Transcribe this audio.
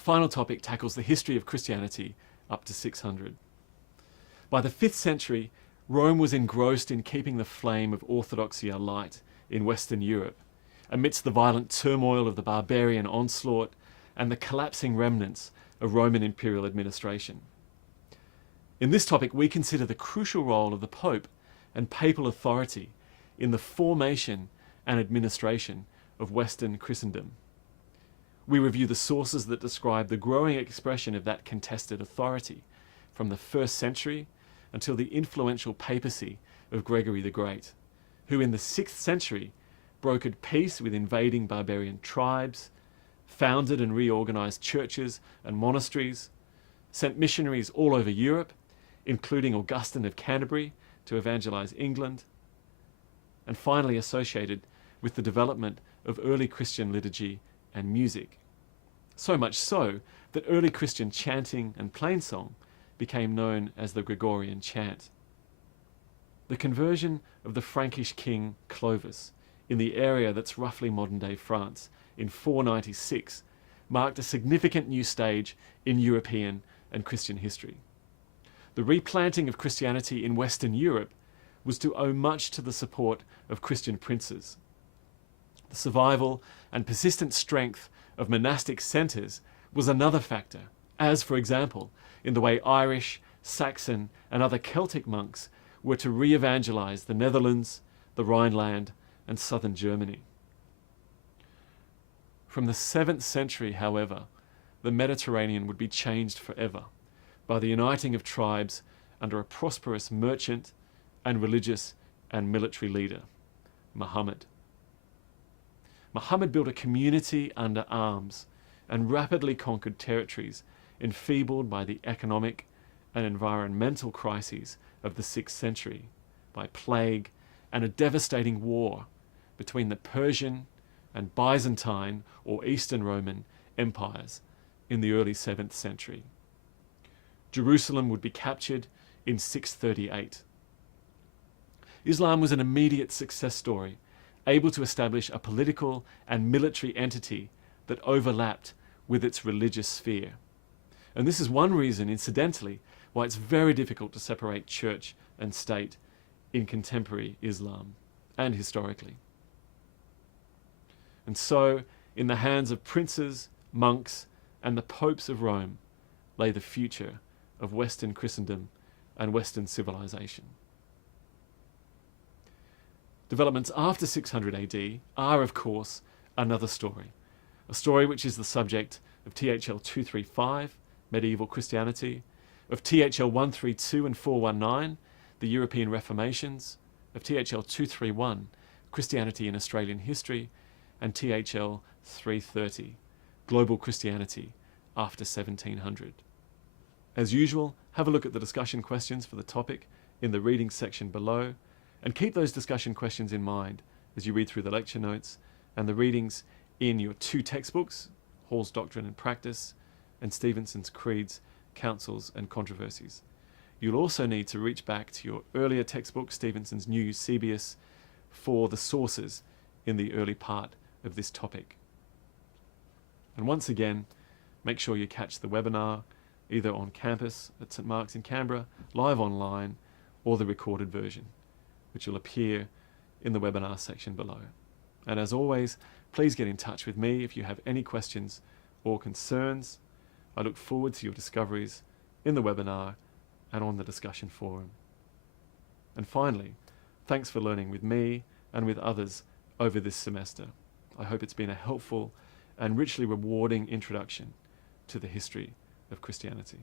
final topic tackles the history of Christianity up to 600. By the 5th century, Rome was engrossed in keeping the flame of orthodoxy alight in Western Europe, amidst the violent turmoil of the barbarian onslaught and the collapsing remnants of Roman imperial administration. In this topic, we consider the crucial role of the Pope and papal authority in the formation and administration of Western Christendom. We review the sources that describe the growing expression of that contested authority from the 1st century until the influential papacy of Gregory the Great, who in the 6th century brokered peace with invading barbarian tribes, founded and reorganized churches and monasteries, sent missionaries all over Europe, including Augustine of Canterbury, to evangelize England, and finally associated with the development of early Christian liturgy and music. So much so that early Christian chanting and plainsong became known as the Gregorian chant. The conversion of the Frankish king Clovis in the area that's roughly modern-day France in 496 marked a significant new stage in European and Christian history. The replanting of Christianity in Western Europe was to owe much to the support of Christian princes. The survival and persistent strength of monastic centres was another factor, as, for example, in the way Irish, Saxon and other Celtic monks were to re-evangelize the Netherlands, the Rhineland and southern Germany. From the 7th century, however, the Mediterranean would be changed forever by the uniting of tribes under a prosperous merchant and religious and military leader, Muhammad. Muhammad built a community under arms and rapidly conquered territories enfeebled by the economic and environmental crises of the 6th century, by plague and a devastating war between the Persian and Byzantine or Eastern Roman empires in the early 7th century. Jerusalem would be captured in 638. Islam was an immediate success story, able to establish a political and military entity that overlapped with its religious sphere. And this is one reason, incidentally, why it's very difficult to separate church and state in contemporary Islam and historically. And so, in the hands of princes, monks, and the popes of Rome lay the future of Western Christendom and Western civilization. Developments after 600 AD are, of course, another story. A story which is the subject of THL 235, Medieval Christianity, of THL 132 and 419, the European Reformations, of THL 231, Christianity in Australian History, and THL 330, Global Christianity after 1700. As usual, have a look at the discussion questions for the topic in the reading section below, and keep those discussion questions in mind as you read through the lecture notes and the readings in your 2 textbooks, Hall's Doctrine and Practice and Stevenson's Creeds, Councils and Controversies. You'll also need to reach back to your earlier textbook, Stevenson's New Eusebius, for the sources in the early part of this topic. And once again, make sure you catch the webinar either on campus at St Mark's in Canberra, live online, or the recorded version, which will appear in the webinar section below. And as always, please get in touch with me if you have any questions or concerns. I look forward to your discoveries in the webinar and on the discussion forum. And finally, thanks for learning with me and with others over this semester. I hope it's been a helpful and richly rewarding introduction to the history of Christianity.